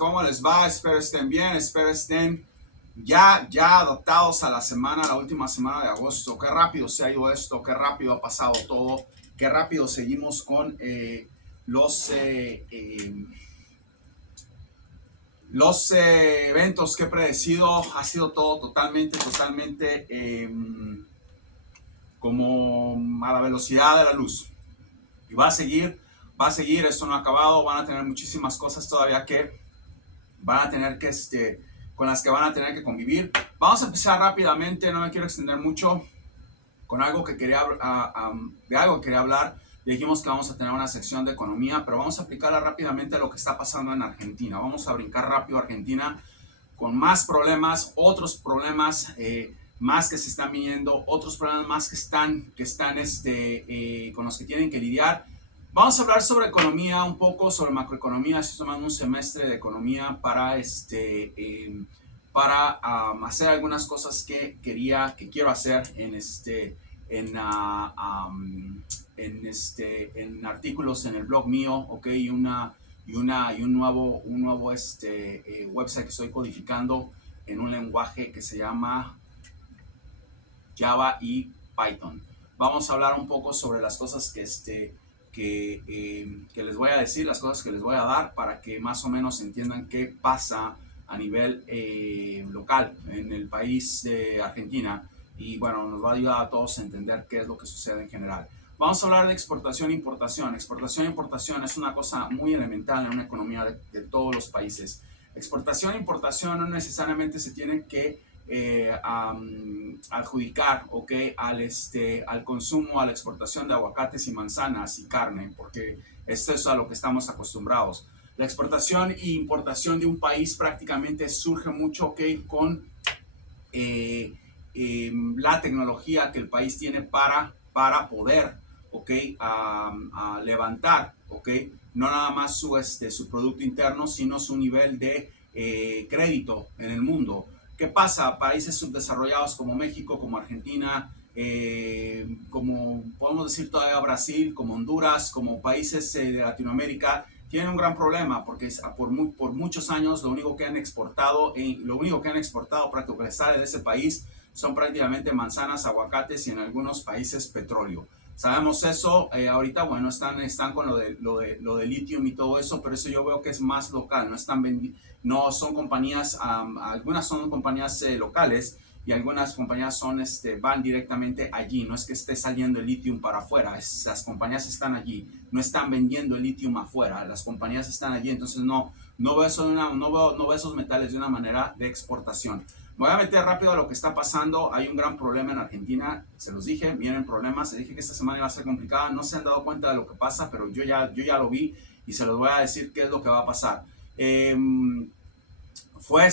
¿Cómo les va? Espero estén bien, espero estén ya adaptados a la última semana de agosto. Qué rápido se ha ido esto, qué rápido ha pasado todo, qué rápido seguimos con los, eh, eh, los eventos que he predecido. Ha sido todo totalmente como a la velocidad de la luz. Y va a seguir, esto no ha acabado, van a tener muchísimas cosas todavía que van a tener que, con las que van a tener que convivir. Vamos a empezar rápidamente, no me quiero extender mucho, con algo que de algo que quería hablar. Dijimos que vamos a tener una sección de economía, pero vamos a aplicarla rápidamente a lo que está pasando en Argentina. Vamos a brincar rápido a Argentina con más problemas, otros problemas más que se están viniendo, otros problemas más que están con los que tienen que lidiar. Vamos a hablar sobre economía, un poco sobre macroeconomía. Estoy tomando un semestre de economía para hacer algunas cosas que quiero hacer en artículos en el blog mío, ok, y un nuevo website que estoy codificando en un lenguaje que se llama Java y Python. Vamos a hablar un poco sobre las cosas que les voy a decir, las cosas que les voy a dar para que más o menos entiendan qué pasa a nivel local en el país de Argentina, y bueno, nos va a ayudar a todos a entender qué es lo que sucede en general. Vamos a hablar de exportación e importación. Exportación e importación es una cosa muy elemental en una economía de todos los países. Exportación e importación no necesariamente se tienen que adjudicar, okay, al consumo, a la exportación de aguacates y manzanas y carne, porque esto es a lo que estamos acostumbrados. La exportación e importación de un país prácticamente surge mucho, okay, con la tecnología que el país tiene para poder, okay, levantar, okay, no nada más su producto interno, sino su nivel de crédito en el mundo. ¿Qué pasa? Países subdesarrollados como México, como Argentina, como podemos decir todavía Brasil, como Honduras, como países de Latinoamérica, tienen un gran problema porque por muchos años lo único que han exportado prácticamente que sale de ese país son prácticamente manzanas, aguacates y en algunos países petróleo. Sabemos eso, ahorita bueno, están con lo de litio y todo eso, pero eso yo veo que es más local, no son compañías, algunas son compañías locales y algunas compañías van directamente allí, no es que esté saliendo el litio para afuera, las compañías están allí, no están vendiendo el litio afuera, las compañías están allí, entonces no veo esos metales de una manera de exportación. Me voy a meter rápido a lo que está pasando. Hay un gran problema en Argentina, se los dije, vienen problemas, les dije que esta semana iba a ser complicada, no se han dado cuenta de lo que pasa, pero yo ya lo vi y se los voy a decir qué es lo que va a pasar. Fue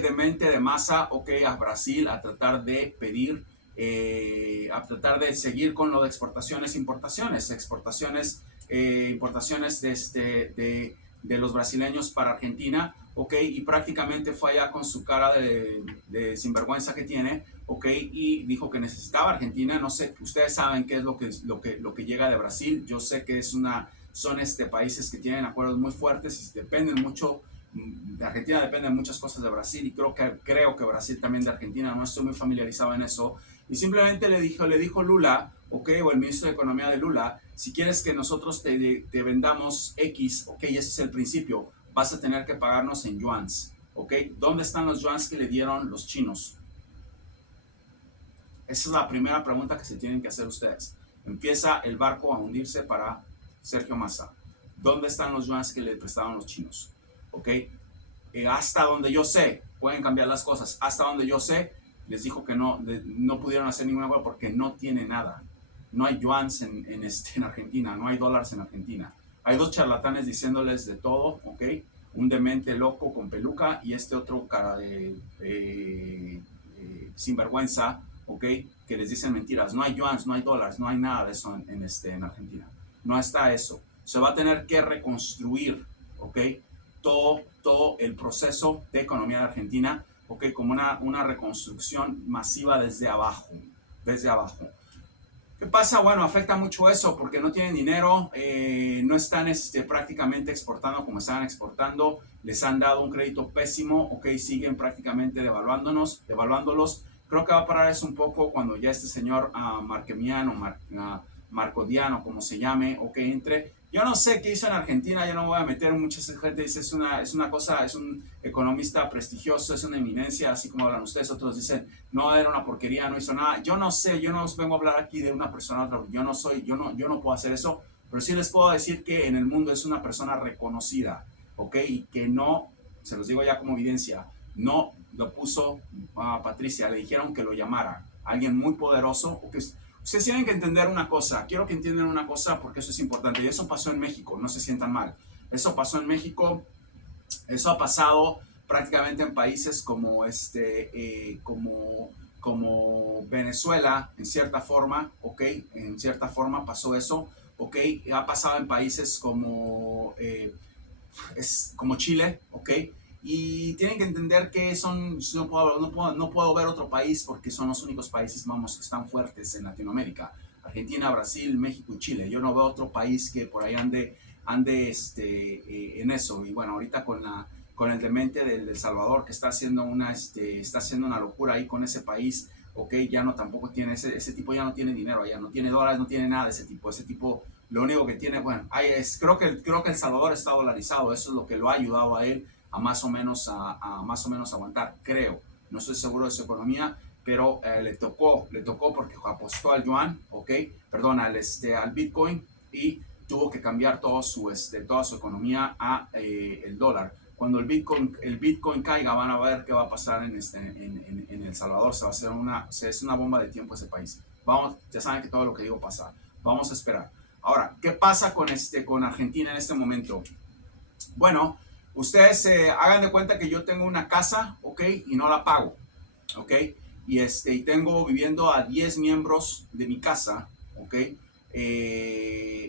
demente de Massa, ok, a Brasil a tratar de pedir, a tratar de seguir con lo de exportaciones, importaciones de los brasileños para Argentina, ok, y prácticamente fue allá con su cara de sinvergüenza que tiene, ok, y dijo que necesitaba Argentina. No sé, ustedes saben qué es lo que llega de Brasil. Yo sé que son países que tienen acuerdos muy fuertes y dependen mucho. De Argentina dependen muchas cosas de Brasil y creo que Brasil también de Argentina, no estoy muy familiarizado en eso, y simplemente le dijo Lula, ok, o el ministro de Economía de Lula, si quieres que nosotros te vendamos X, ok, ese es el principio, vas a tener que pagarnos en yuans, ok. ¿Dónde están los yuans que le dieron los chinos? Esa es la primera pregunta que se tienen que hacer ustedes. Empieza el barco a hundirse para Sergio Massa. ¿Dónde están los yuans que le prestaron los chinos? ¿Ok? Hasta donde yo sé, pueden cambiar las cosas, hasta donde yo sé, les dijo que no pudieron hacer ninguna cosa porque no tiene nada. No hay yuans en Argentina, no hay dólares en Argentina. Hay dos charlatanes diciéndoles de todo, ¿ok? Un demente loco con peluca y otro cara de sinvergüenza, ¿ok? Que les dicen mentiras. No hay yuans, no hay dólares, no hay nada de eso en Argentina. No está eso. Se va a tener que reconstruir, ¿ok? Todo el proceso de economía de Argentina, okay, como una reconstrucción masiva desde abajo. ¿Qué pasa? Bueno, afecta mucho eso porque no tienen dinero, no están prácticamente exportando como estaban exportando, les han dado un crédito pésimo, ok, siguen prácticamente devaluándolos. Creo que va a parar eso un poco cuando ya este señor Marquemiano, Marcodiano, como se llame, ok, entre. Yo no sé qué hizo en Argentina, yo no me voy a meter, mucha gente dice es una cosa, es un economista prestigioso, es una eminencia, así como hablan ustedes, otros dicen no, era una porquería, no hizo nada. Yo no sé, yo no os vengo a hablar aquí de una persona a otra, yo no puedo hacer eso, pero sí les puedo decir que en el mundo es una persona reconocida, ok, y que no, se los digo ya como evidencia, no lo puso a Patricia, le dijeron que lo llamara, alguien muy poderoso, okay. Ustedes tienen que entender una cosa, quiero que entiendan una cosa porque eso es importante, y eso pasó en México, no se sientan mal, eso pasó en México, eso ha pasado prácticamente en países como como Venezuela, en cierta forma, ok, en cierta forma pasó eso, ok, ha pasado en países como Chile, ok, y tienen que entender que no puedo ver otro país porque son los únicos países, vamos, que están fuertes en Latinoamérica. Argentina, Brasil, México y Chile. Yo no veo otro país que por ahí ande en eso. Y bueno, ahorita con el demente del Salvador que está haciendo está haciendo una locura ahí con ese país, ok, ya no tampoco tiene, ese tipo ya no tiene dinero, ya no tiene dólares, no tiene nada de ese tipo lo único que tiene, bueno, creo que El Salvador está dolarizado, eso es lo que lo ha ayudado a él a más o menos más o menos aguantar, creo. No estoy seguro de su economía, pero le tocó porque apostó al yuan, ok, perdón, al Bitcoin y tuvo que cambiar toda su economía a el dólar. Cuando el Bitcoin caiga, van a ver qué va a pasar en El Salvador. Se va a hacer es una bomba de tiempo ese país. Vamos, ya saben que todo lo que digo pasa. Vamos a esperar. Ahora, ¿qué pasa con Argentina en este momento? Bueno, ustedes hagan de cuenta que yo tengo una casa, ¿ok? Y no la pago, ¿ok? Y tengo viviendo a 10 miembros de mi casa, ¿ok?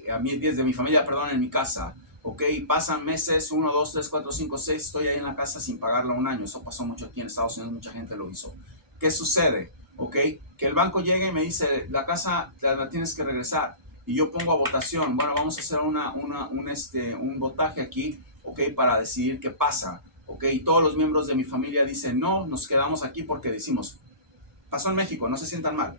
A mí 10 de mi familia, perdón, en mi casa, ¿ok? Pasan meses, 1, 2, 3, 4, 5, 6, estoy ahí en la casa sin pagarla un año. Eso pasó mucho aquí en Estados Unidos, mucha gente lo hizo. ¿Qué sucede? ¿Ok? Que el banco llegue y me dice, la casa la tienes que regresar. Y yo pongo a votación, bueno, vamos a hacer un votaje aquí, ¿ok? Para decidir qué pasa, ¿ok? Y todos los miembros de mi familia dicen, no, nos quedamos aquí porque decimos, pasó en México, no se sientan mal.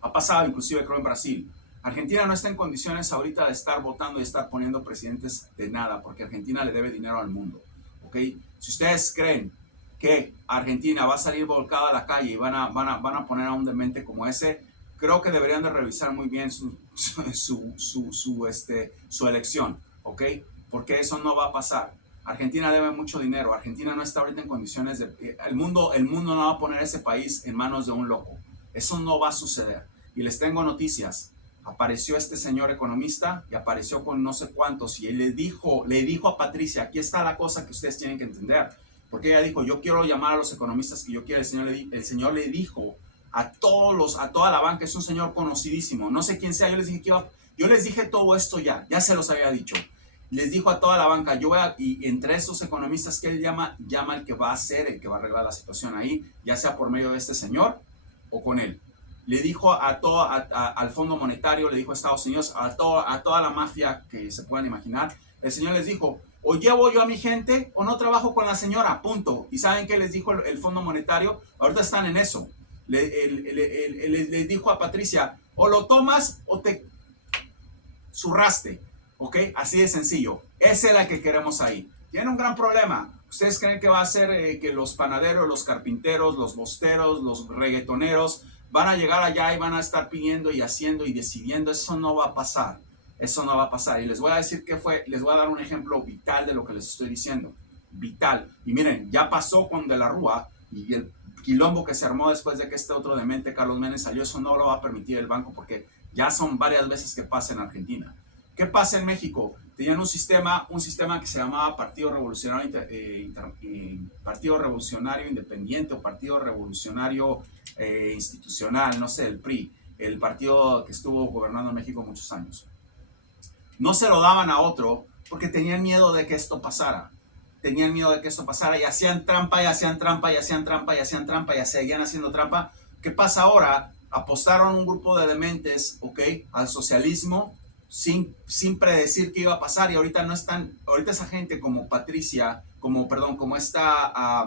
Ha pasado inclusive creo en Brasil. Argentina no está en condiciones ahorita de estar votando y estar poniendo presidentes de nada, porque Argentina le debe dinero al mundo, ¿ok? Si ustedes creen que Argentina va a salir volcada a la calle y van a poner a un demente como ese, creo que deberían de revisar muy bien su elección, ¿ok? Porque eso no va a pasar. Argentina debe mucho dinero. Argentina no está ahorita en condiciones de... El mundo no va a poner ese país en manos de un loco. Eso no va a suceder. Y les tengo noticias. Apareció este señor economista y apareció con no sé cuántos y él le dijo a Patricia, aquí está la cosa que ustedes tienen que entender. Porque ella dijo, yo quiero llamar a los economistas que yo quiero. El señor le dijo a toda la banca, es un señor conocidísimo, no sé quién sea, yo les dije todo esto ya se los había dicho. Les dijo a toda la banca, y entre esos economistas que él llama el que va a ser, el que va a arreglar la situación ahí, ya sea por medio de este señor o con él. Le dijo al Fondo Monetario, le dijo a Estados Unidos, a toda la mafia que se puedan imaginar. El señor les dijo, o llevo yo a mi gente o no trabajo con la señora, punto. ¿Y saben qué les dijo el Fondo Monetario? Ahorita están en eso. Le dijo a Patricia, o lo tomas o te zurraste, ¿ok? Así de sencillo. Esa es la que queremos ahí. Tiene un gran problema. ¿Ustedes creen que va a ser que los panaderos, los carpinteros, los bosteros, los reggaetoneros van a llegar allá y van a estar pidiendo y haciendo y decidiendo? Eso no va a pasar. Eso no va a pasar. Y les voy a decir les voy a dar un ejemplo vital de lo que les estoy diciendo. Vital. Y miren, ya pasó con De la Rúa y el quilombo que se armó después de que este otro demente, Carlos Menem, salió. Eso no lo va a permitir el banco porque ya son varias veces que pasa en Argentina. ¿Qué pasa en México? Tenían un sistema que se llamaba Partido Revolucionario Independiente o Partido Revolucionario Institucional, no sé, el PRI, el partido que estuvo gobernando México muchos años. No se lo daban a otro porque tenían miedo de que esto pasara. Tenían miedo de que esto pasara y hacían trampa, y hacían trampa, y hacían trampa, y hacían trampa, y seguían haciendo trampa. ¿Qué pasa ahora? Apostaron un grupo de dementes, ¿ok? Al socialismo sin predecir qué iba a pasar y ahorita no están, ahorita esa gente como Patricia, como esta,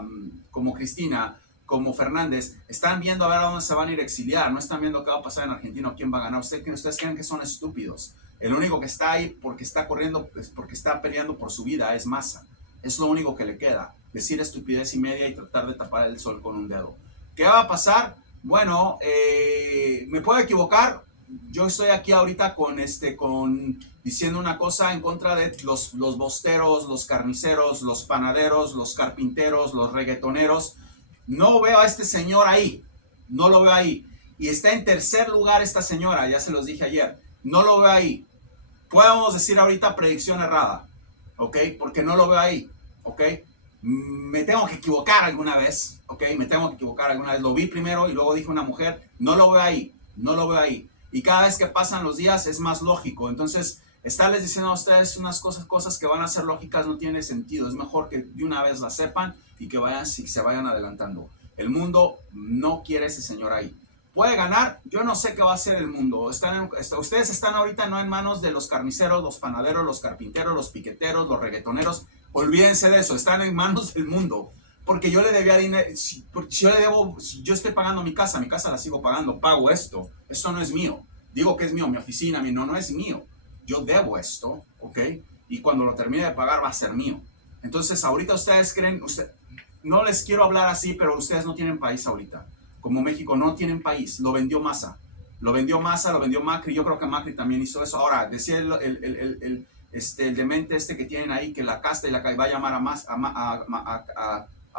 como Cristina, como Fernández, están viendo a ver a dónde se van a ir a exiliar, no están viendo qué va a pasar en Argentina o quién va a ganar. Ustedes creen que son estúpidos. El único que está ahí porque está corriendo, porque está peleando por su vida es Massa. Es lo único que le queda, decir estupidez y media y tratar de tapar el sol con un dedo. ¿Qué va a pasar? Bueno, me puedo equivocar. Yo estoy aquí ahorita con diciendo una cosa en contra de los bosteros, los carniceros, los panaderos, los carpinteros, los reggaetoneros. No veo a este señor ahí, no lo veo ahí. Y está en tercer lugar esta señora, ya se los dije ayer. No lo veo ahí. Podemos decir ahorita predicción errada, ¿ok? Porque no lo veo ahí, ¿ok? Me tengo que equivocar alguna vez, ¿ok? Me tengo que equivocar alguna vez. Lo vi primero y luego dije una mujer, no lo veo ahí, no lo veo ahí. Y cada vez que pasan los días es más lógico. Entonces, estarles diciendo a ustedes unas cosas que van a ser lógicas no tiene sentido. Es mejor que de una vez las sepan y que se vayan adelantando. El mundo no quiere ese señor ahí. Puede ganar, yo no sé qué va a hacer el mundo. Ustedes están ahorita no en manos de los carniceros, los panaderos, los carpinteros, los piqueteros, los reggaetoneros. Olvídense de eso, están en manos del mundo. Porque yo le debía dinero, si yo estoy pagando mi casa la sigo pagando, pago esto no es mío. Digo que es mío, mi oficina, no es mío. Yo debo esto, ¿ok? Y cuando lo termine de pagar va a ser mío. Entonces ahorita ustedes creen, no les quiero hablar así, pero ustedes no tienen país ahorita. Como México no tienen país, lo vendió Massa. Lo vendió Massa, lo vendió Macri, yo creo que Macri también hizo eso. Ahora, decía el demente que tienen ahí, que la casta y la va a llamar a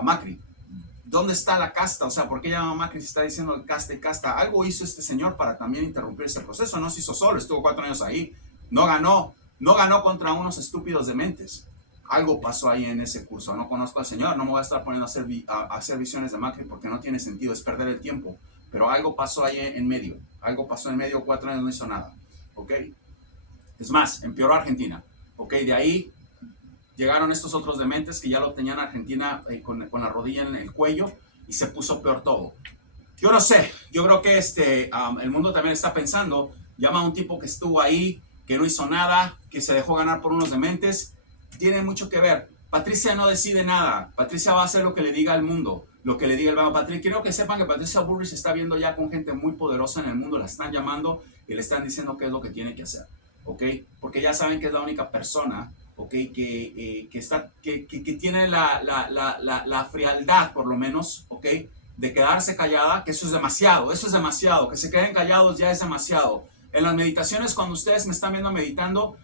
Macri. ¿Dónde está la casta? O sea, ¿por qué llama a Macri si está diciendo casta y casta? Algo hizo este señor para también interrumpir ese proceso. No se hizo solo, estuvo 4 años ahí. No ganó contra unos estúpidos dementes. Algo pasó ahí en ese curso. No conozco al señor, no me voy a estar poniendo a hacer visiones de Macri porque no tiene sentido, es perder el tiempo. Pero algo pasó ahí en medio. Algo pasó en medio, 4 años no hizo nada. ¿Ok? Es más, empeoró Argentina. ¿Ok? De ahí llegaron estos otros dementes que ya lo tenían Argentina con la rodilla en el cuello y se puso peor todo. Yo no sé, yo creo que el mundo también está pensando, llama a un tipo que estuvo ahí, que no hizo nada, que se dejó ganar por unos dementes. Tiene mucho que ver. Patricia no decide nada. Patricia va a hacer lo que le diga el mundo, lo que le diga el Banco Patricia. Quiero que sepan que Patricia Bullrich está viendo ya con gente muy poderosa en el mundo, la están llamando y le están diciendo qué es lo que tiene que hacer, ¿ok? Porque ya saben que es la única persona, ¿ok? Que tiene la frialdad, por lo menos, ¿ok? De quedarse callada, que eso es demasiado, que se queden callados ya es demasiado. En las meditaciones, cuando ustedes me están viendo meditando,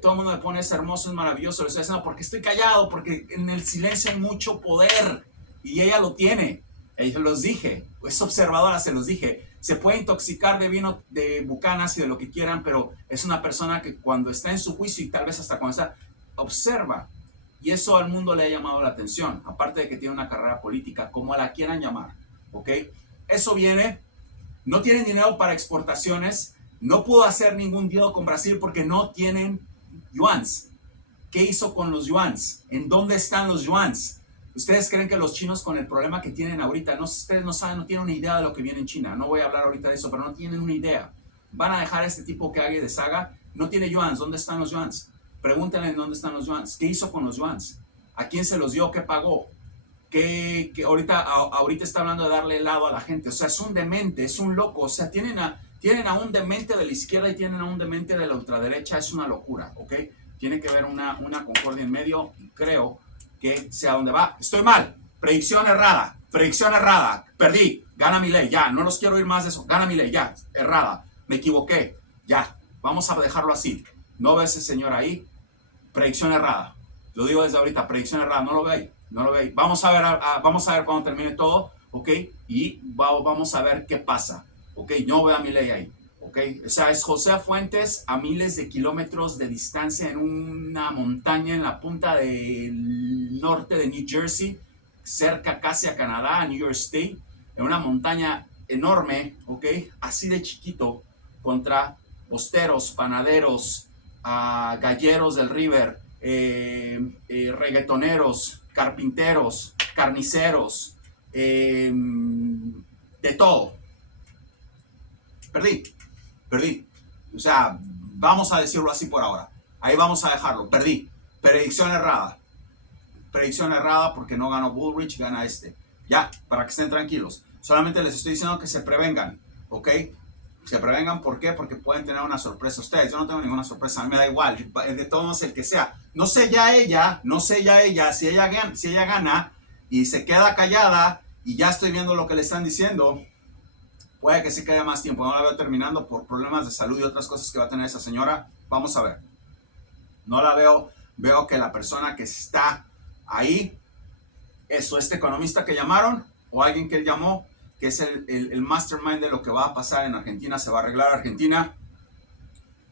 todo el mundo me pone, es hermoso, es maravilloso, lo estoy haciendo porque estoy callado, porque en el silencio hay mucho poder, y ella lo tiene, los dije, es observadora, se los dije, se puede intoxicar de vino, de bucanas y de lo que quieran, pero es una persona que cuando está en su juicio y tal vez hasta cuando está, observa, y eso al mundo le ha llamado la atención, aparte de que tiene una carrera política, como la quieran llamar, ¿ok? Eso viene, no tienen dinero para exportaciones, no pudo hacer ningún deal con Brasil porque no tienen yuans. ¿Qué hizo con los yuans? ¿En dónde están los yuans? ¿Ustedes creen que los chinos con el problema que tienen ahorita, ustedes no saben, no tienen una idea de lo que viene en China? No voy a hablar ahorita de eso, pero no tienen una idea. Van a dejar a este tipo que haga y deshaga. No tiene yuans. ¿Dónde están los yuans? Pregúntenle dónde están los yuans. ¿Qué hizo con los yuans? ¿A quién se los dio? ¿Qué pagó? Que ahorita está hablando de darle helado a la gente. O sea, es un demente, es un loco. O sea, tienen a un demente de la izquierda y tienen a un demente de la ultraderecha. Es una locura, ¿ok? Tiene que haber una concordia en medio y creo que sea donde va. Estoy mal. Predicción errada. Perdí. Gana mi ley. Ya. No los quiero oír más de eso. Gana mi ley. Ya. Errada. Me equivoqué. Ya. Vamos a dejarlo así. No ve ese señor ahí. Predicción errada. Lo digo desde ahorita. Predicción errada. No lo ve ahí. No lo veis. Vamos a ver cuando termine todo, ¿ok? Y vamos a ver qué pasa, ¿ok? No veo a Milei ahí, ¿ok? O sea, es José Fuentes a miles de kilómetros de distancia en una montaña en la punta del norte de New Jersey, cerca casi a Canadá, a New York State, en una montaña enorme, ¿ok? Así de chiquito, contra posteros, panaderos, galleros del River, reggaetoneros, carpinteros, carniceros, de todo. Perdí. O sea, vamos a decirlo así por ahora. Ahí vamos a dejarlo. Perdí. Predicción errada. Predicción errada porque no ganó Bullrich, gana este. Ya, para que estén tranquilos. Solamente les estoy diciendo que se prevengan, ¿ok? Se prevengan, ¿por qué? Porque pueden tener una sorpresa ustedes. Yo no tengo ninguna sorpresa, a mí me da igual. De todos el que sea. No sé ya ella, si ella gana y se queda callada y ya estoy viendo lo que le están diciendo, puede que sí quede más tiempo. No la veo terminando por problemas de salud y otras cosas que va a tener esa señora. Vamos a ver. No la veo. Veo que la persona que está ahí es este economista que llamaron o alguien que él llamó, que es el mastermind de lo que va a pasar en Argentina. Se va a arreglar Argentina.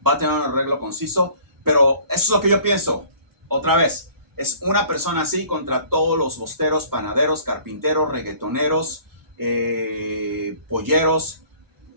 Va a tener un arreglo conciso. Pero eso es lo que yo pienso. Otra vez. Es una persona así contra todos los bosteros, panaderos, carpinteros, reggaetoneros, polleros.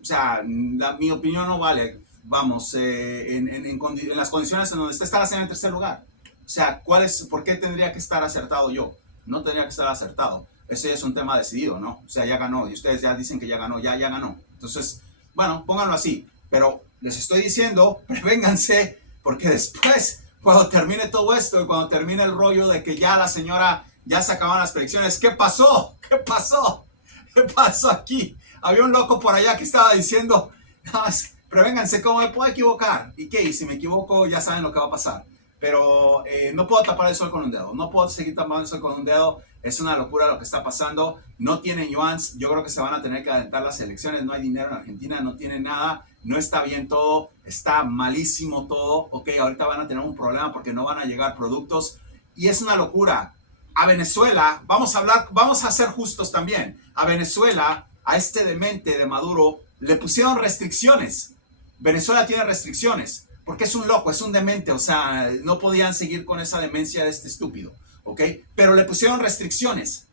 O sea, mi opinión no vale. Vamos, en las condiciones en donde está la señora en tercer lugar. O sea, ¿por qué tendría que estar acertado yo? No tendría que estar acertado. Ese ya es un tema decidido, ¿no? O sea, ya ganó. Y ustedes ya dicen que ya ganó, ya ganó. Entonces, bueno, pónganlo así. Pero les estoy diciendo, prevénganse, porque después, cuando termine todo esto y cuando termine el rollo de que ya la señora, ya se acabaron las predicciones, ¿qué pasó? ¿Qué pasó? ¿Qué pasó aquí? Había un loco por allá que estaba diciendo, no, prevénganse, ¿cómo me puedo equivocar? ¿Y qué? Y si me equivoco, ya saben lo que va a pasar. Pero no puedo tapar el sol con un dedo. No puedo seguir tapando el sol con un dedo. Es una locura lo que está pasando. No tienen yuans. Yo creo que se van a tener que adelantar las elecciones. No hay dinero en Argentina. No tienen nada. No está bien todo. Está malísimo todo. Ok, ahorita van a tener un problema porque no van a llegar productos. Y es una locura. A Venezuela, vamos a ser justos también. A Venezuela, a este demente de Maduro, le pusieron restricciones. Venezuela tiene restricciones. Porque es un loco, es un demente, o sea, no podían seguir con esa demencia de este estúpido, ¿ok? Pero le pusieron restricciones.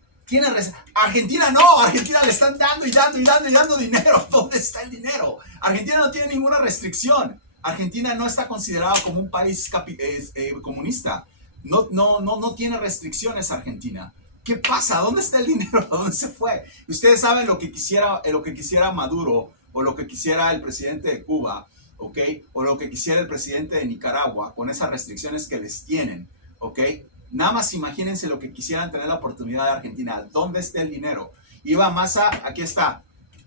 Argentina no, Argentina le están dando y dando dinero. ¿Dónde está el dinero? Argentina no tiene ninguna restricción. Argentina no está considerado como un país comunista. No tiene restricciones Argentina. ¿Qué pasa? ¿Dónde está el dinero? ¿A dónde se fue? Ustedes saben lo que quisiera Maduro o lo que quisiera el presidente de Cuba, ¿ok? O lo que quisiera el presidente de Nicaragua con esas restricciones que les tienen, ¿ok? Nada más imagínense lo que quisieran tener la oportunidad de Argentina. ¿Dónde está el dinero? Iba Massa, aquí está.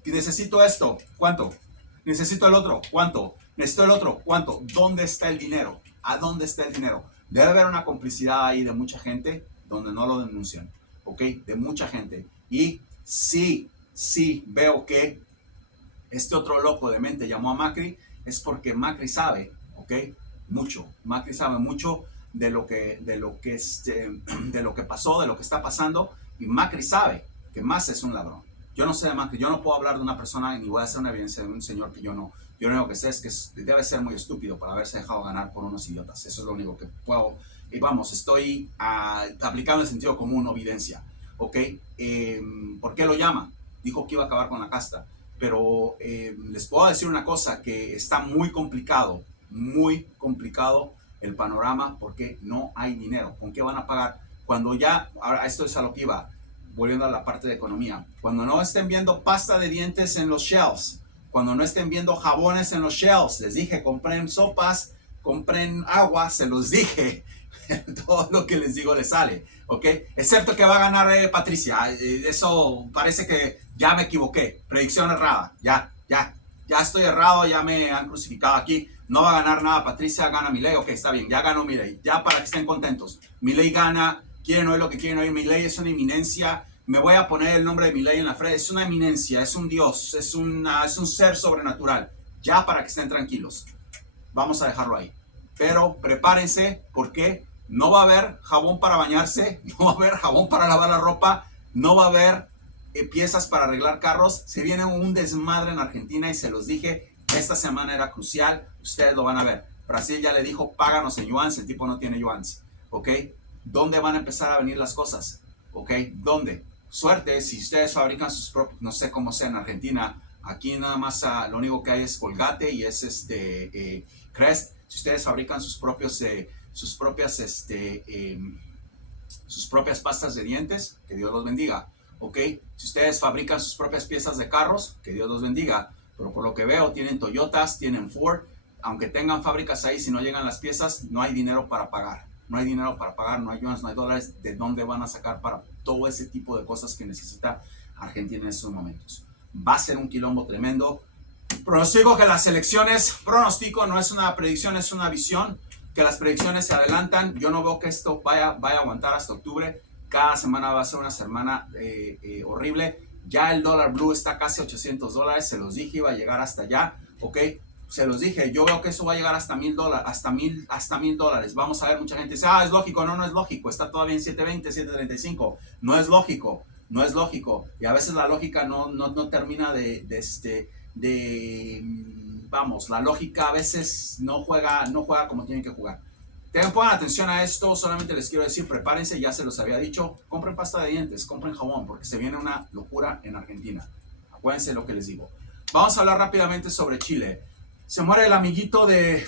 Necesito esto, ¿cuánto? Necesito el otro, ¿cuánto? Necesito el otro, ¿cuánto? ¿Dónde está el dinero? ¿A dónde está el dinero? Debe haber una complicidad ahí de mucha gente donde no lo denuncian, ¿ok? De mucha gente. Y sí veo que este otro loco de mente llamó a Macri, es porque Macri sabe, ¿ok? Mucho. Macri sabe mucho de lo que pasó, de lo que está pasando, y Macri sabe que Massa es un ladrón. Yo no sé de Macri, yo no puedo hablar de una persona ni voy a hacer una evidencia de un señor que yo no. Yo lo único que sé es que debe ser muy estúpido por haberse dejado ganar por unos idiotas. Eso es lo único que puedo. Y vamos, estoy aplicando el sentido común o evidencia, ¿ok? ¿Por qué lo llama? Dijo que iba a acabar con la casta. Pero les puedo decir una cosa, que está muy complicado el panorama porque no hay dinero. ¿Con qué van a pagar? Cuando ya, ahora esto es a lo que iba, volviendo a la parte de economía, cuando no estén viendo pasta de dientes en los shelves, cuando no estén viendo jabones en los shelves, les dije, compren sopas, compren agua, se los dije. Todo lo que les digo les sale, ¿ok? Excepto que va a ganar Patricia. Eso parece que ya me equivoqué. Predicción errada. Ya estoy errado, ya me han crucificado aquí. No va a ganar nada Patricia, gana Milei. Ok, está bien, ya ganó Milei. Ya para que estén contentos. Milei gana, quieren oír lo que quieren oír. Milei es una eminencia. Me voy a poner el nombre de Milei en la frente. Es una eminencia, es un dios, es un ser sobrenatural. Ya para que estén tranquilos. Vamos a dejarlo ahí. Pero prepárense porque no va a haber jabón para bañarse, no va a haber jabón para lavar la ropa, no va a haber piezas para arreglar carros. Se viene un desmadre en Argentina y se los dije, esta semana era crucial, ustedes lo van a ver. Brasil ya le dijo, páganos en yuans, el tipo no tiene yuans, ¿ok? ¿Dónde van a empezar a venir las cosas? ¿Ok? ¿Dónde? Suerte, si ustedes fabrican sus propios, no sé cómo sea en Argentina, aquí nada más lo único que hay es Colgate y es Crest. Si ustedes fabrican sus propias pastas de dientes, que Dios los bendiga, ¿ok? Si ustedes fabrican sus propias piezas de carros, que Dios los bendiga, pero por lo que veo tienen Toyotas, tienen Ford. Aunque tengan fábricas ahí, si no llegan las piezas, no hay dinero para pagar. No hay dinero para pagar, no hay yuanes, no hay dólares. ¿De dónde van a sacar para todo ese tipo de cosas que necesita Argentina en estos momentos? Va a ser un quilombo tremendo. Pronostico que las elecciones, pronostico, no es una predicción, es una visión, que las predicciones se adelantan. Yo no veo que esto vaya a aguantar hasta octubre. Cada semana va a ser una semana horrible. Ya el dólar blue está casi $800. Se los dije, iba a llegar hasta allá. Ok, se los dije. Yo veo que eso va a llegar hasta $1,000. Hasta $1,000. Vamos a ver, mucha gente dice, es lógico. No, no es lógico. Está todavía en 720, 735. No es lógico. No es lógico. Y a veces la lógica no termina vamos, la lógica a veces no juega como tiene que jugar. Pongan atención a esto, solamente les quiero decir, prepárense, ya se los había dicho, compren pasta de dientes, compren jabón, porque se viene una locura en Argentina. Acuérdense lo que les digo. Vamos a hablar rápidamente sobre Chile. Se muere el amiguito del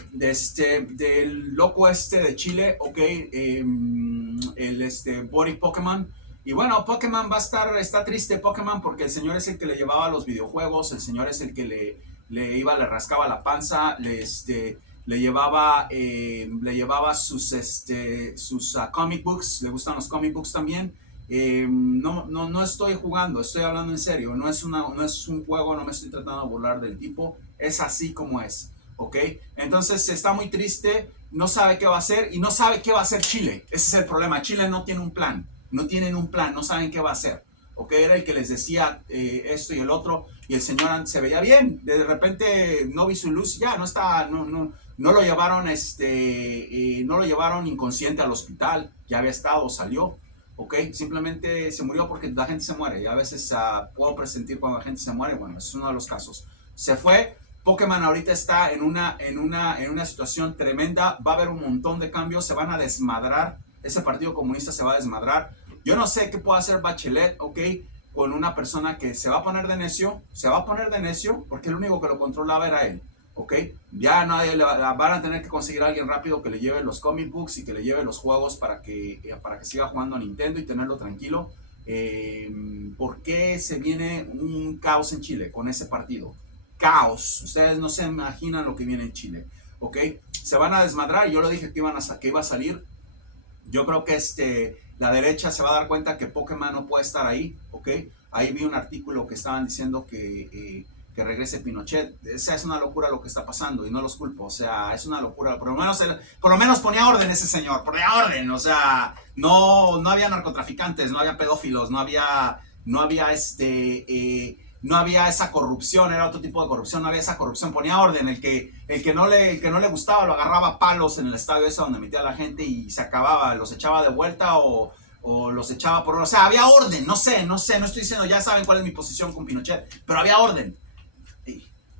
loco de Chile, ok, Body Pokémon. Y bueno, Pokémon está triste Pokémon porque el señor es el que le llevaba los videojuegos, el señor es el que le rascaba la panza, le llevaba sus comic books, le gustan los comic books también. No estoy jugando, estoy hablando en serio, no es un juego, no me estoy tratando de burlar del tipo, es así como es, ¿ok? Entonces está muy triste, no sabe qué va a hacer y no sabe qué va a hacer Chile, ese es el problema. Chile no tiene un plan, no tienen un plan, no saben qué va a hacer, ¿ok? Era el que les decía esto y el otro, y el señor se veía bien, de repente no vi su luz, ya no lo llevaron no lo llevaron inconsciente al hospital, ya había estado, salió, ¿ok? Simplemente se murió porque la gente se muere, y a veces puedo presentir cuando la gente se muere, bueno, ese es uno de los casos. Se fue. Pokémon ahorita está en una situación tremenda, va a haber un montón de cambios, se van a desmadrar, ese partido comunista se va a desmadrar. Yo no sé qué puede hacer Bachelet, ¿ok? Con una persona que se va a poner de necio, porque el único que lo controlaba era él, ¿ok? Ya nadie van a tener que conseguir a alguien rápido que le lleve los comic books y que le lleve los juegos para que siga jugando a Nintendo y tenerlo tranquilo. ¿Por qué se viene un caos en Chile con ese partido? Caos. Ustedes no se imaginan lo que viene en Chile, ¿ok? Se van a desmadrar. Yo lo dije que iba a salir. Yo creo que la derecha se va a dar cuenta que Pokémon no puede estar ahí, ¿ok? Ahí vi un artículo que estaban diciendo que regrese Pinochet. Esa es una locura lo que está pasando y no los culpo, o sea, es una locura. Por lo menos ponía orden ese señor, ponía orden, o sea, no había narcotraficantes, no había pedófilos, no había no había esa corrupción, era otro tipo de corrupción, no había esa corrupción, ponía orden. El que no le gustaba lo agarraba a palos en el estadio ese donde metía a la gente y se acababa, los echaba de vuelta o los echaba o sea, había orden, no estoy diciendo, ya saben cuál es mi posición con Pinochet, pero había orden.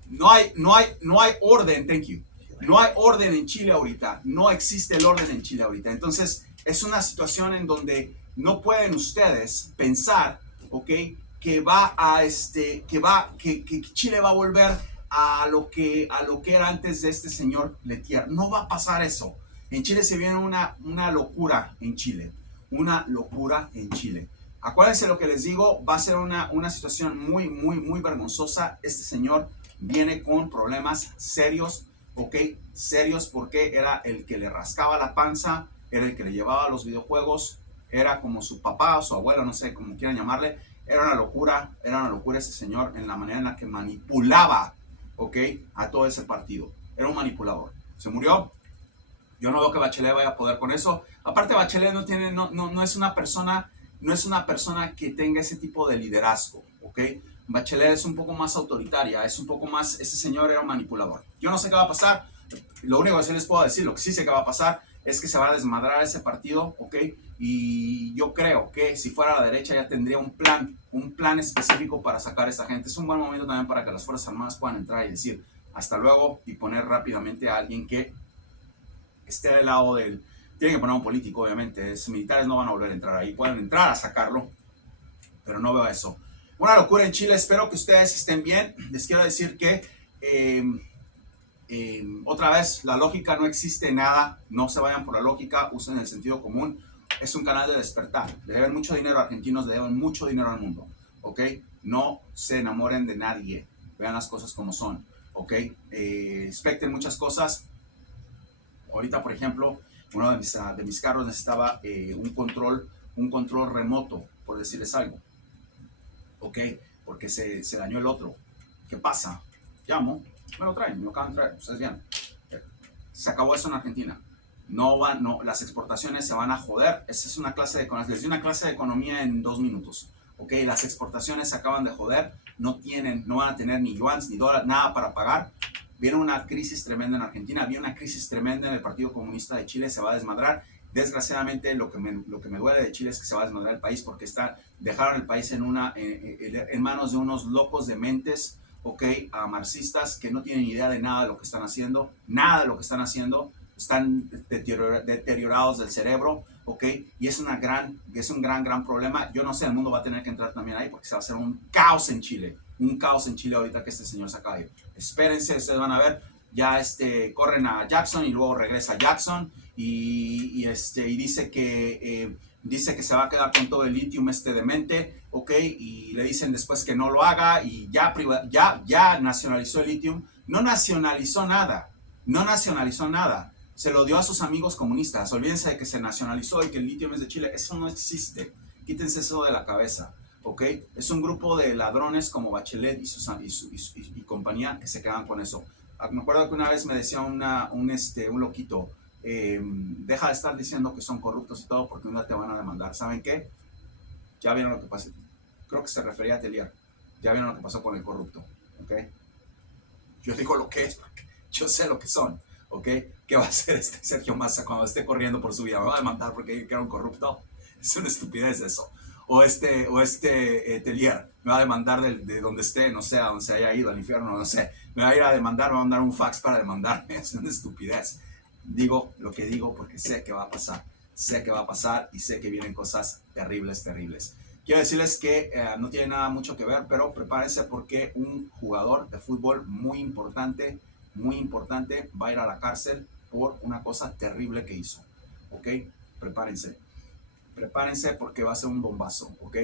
No hay orden, thank you. No hay orden en Chile ahorita, no existe el orden en Chile ahorita. Entonces, es una situación en donde no pueden ustedes pensar, ¿ok?, que Chile va a volver a lo que era antes de este señor Letelier. No va a pasar eso. En Chile se viene una locura en Chile. Una locura en Chile. Acuérdense lo que les digo, va a ser una situación muy, muy, muy vergonzosa. Este señor viene con problemas serios, ¿ok? Serios, porque era el que le rascaba la panza, era el que le llevaba los videojuegos, era como su papá o su abuelo, no sé cómo quieran llamarle. Era una locura ese señor en la manera en la que manipulaba, ¿ok?, a todo ese partido. Era un manipulador. Se murió. Yo no veo que Bachelet vaya a poder con eso. Aparte, Bachelet no es una persona que tenga ese tipo de liderazgo, ¿ok? Bachelet es un poco más autoritaria, ese señor era un manipulador. Yo no sé qué va a pasar. Lo único que sí les puedo decir, lo que sí sé que va a pasar, es que se va a desmadrar ese partido, ¿ok? Y yo creo que si fuera a la derecha ya tendría un plan específico para sacar a esta gente. Es un buen momento también para que las Fuerzas Armadas puedan entrar y decir hasta luego y poner rápidamente a alguien que esté del lado del... Tienen que poner a un político, obviamente. Los militares no van a volver a entrar ahí. Pueden entrar a sacarlo, pero no veo eso. Una locura en Chile. Espero que ustedes estén bien. Les quiero decir que... otra vez, la lógica no existe nada, no se vayan por la lógica, usen el sentido común. Es un canal de despertar, le deben mucho dinero a argentinos, le deben mucho dinero al mundo, ¿ok? No se enamoren de nadie, vean las cosas como son, ¿ok? Expecten muchas cosas. Ahorita, por ejemplo, uno de mis carros necesitaba un control remoto, por decirles algo, ¿ok? Porque se dañó el otro. ¿Qué pasa? Llamo, me lo traen, me lo acaban de traer, ustedes vean. Se acabó eso en Argentina. No, las exportaciones se van a joder. Esa es una clase de economía. Les di una clase de economía en 2 minutos. ¿Ok? Las exportaciones se acaban de joder. No van a tener ni yuans ni dólares, nada para pagar. Viene una crisis tremenda en Argentina. Viene una crisis tremenda en el Partido Comunista de Chile. Se va a desmadrar. Desgraciadamente, lo que me duele de Chile es que se va a desmadrar el país porque dejaron el país en manos de unos locos de mentes, ¿ok? A marxistas que no tienen idea de nada de lo que están haciendo. Nada de lo que están haciendo. Están deteriorados del cerebro, ¿ok? Y es un gran problema. Yo no sé, el mundo va a tener que entrar también ahí porque se va a hacer un caos en Chile ahorita que este señor se acabe. Espérense, ustedes van a ver, ya corren a Jackson y luego regresa a Jackson y dice que se va a quedar con todo el litio demente, ¿ok? Y le dicen después que no lo haga y ya nacionalizó el litio. No nacionalizó nada. Se lo dio a sus amigos comunistas. Olvídense de que se nacionalizó y que el litio es de Chile. Eso no existe. Quítense eso de la cabeza, ¿ok? Es un grupo de ladrones como Bachelet y compañía que se quedan con eso. Me acuerdo que una vez me decía un loquito, deja de estar diciendo que son corruptos y todo porque un día te van a demandar. ¿Saben qué? Ya vieron lo que pasó. Creo que se refería a Telier. Ya vieron lo que pasó con el corrupto, ¿ok? Yo digo lo que es porque yo sé lo que son, ¿ok? ¿Qué va a hacer Sergio Massa cuando esté corriendo por su vida? ¿Me va a demandar porque era un corrupto? Es una estupidez eso. O Telier me va a demandar de donde esté, no sé, a donde se haya ido, al infierno, no sé. Me va a ir a demandar, me va a mandar un fax para demandarme. Es una estupidez. Digo lo que digo porque sé que va a pasar. Sé que va a pasar y sé que vienen cosas terribles, terribles. Quiero decirles que no tiene nada mucho que ver, pero prepárense porque un jugador de fútbol muy importante, va a ir a la cárcel por una cosa terrible que hizo. ¿Ok? Prepárense. Prepárense porque va a ser un bombazo. ¿Ok?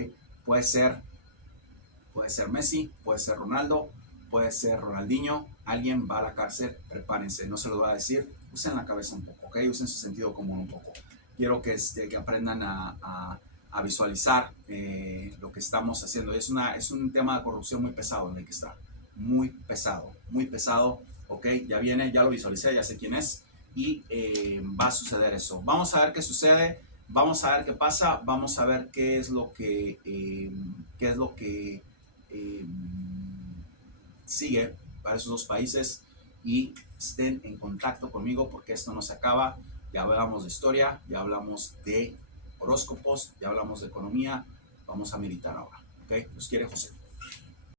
Puede ser Messi, puede ser Ronaldo, puede ser Ronaldinho. Alguien va a la cárcel. Prepárense. No se lo voy a decir. Usen la cabeza un poco. ¿Ok? Usen su sentido común un poco. Quiero que aprendan a visualizar lo que estamos haciendo. Es un tema de corrupción muy pesado en el que está. Muy pesado, ok, ya viene, ya lo visualicé, ya sé quién es y va a suceder eso. Vamos a ver qué sucede, vamos a ver qué pasa, vamos a ver qué es lo que sigue para esos dos países y estén en contacto conmigo porque esto no se acaba. Ya hablamos de historia, ya hablamos de horóscopos, ya hablamos de economía, vamos a meditar ahora. ¿Ok? Los quiere José.